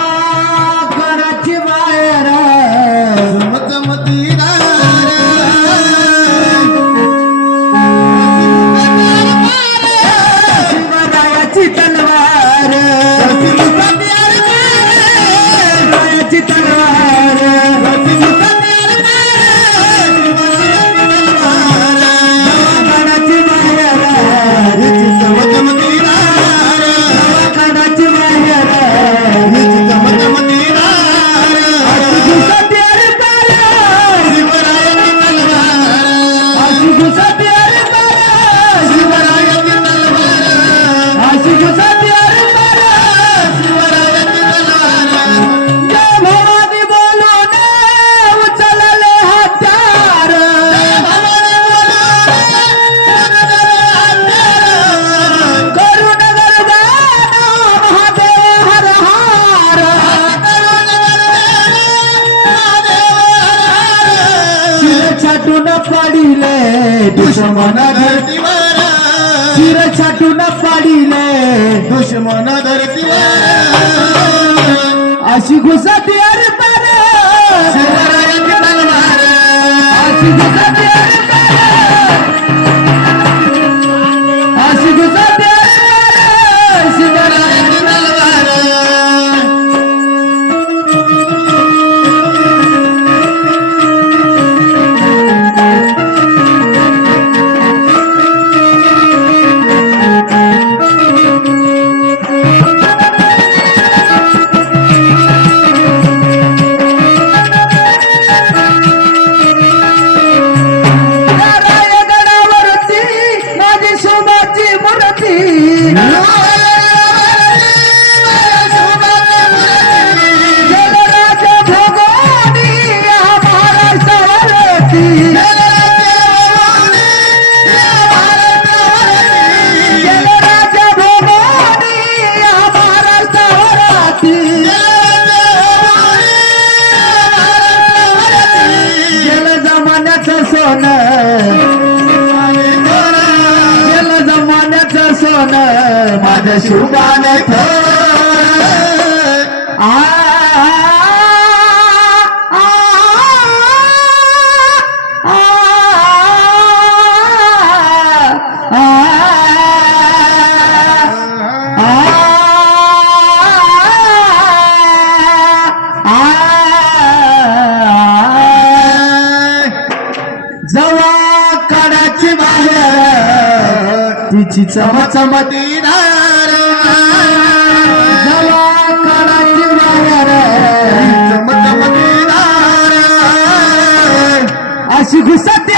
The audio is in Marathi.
Senhor. दुश्मन धरतीवर शिर छाटून पाडिले दुश्मन धरतीवर अशी घुसती अरे तलवार. अशी घुसती अरे पार. अशी घुसती सोन. गेलं जमान्याचं सोन. माझ्या शिवबाने आ तिची चमचमती दार जवा काडाची चमचमती अशी घुसत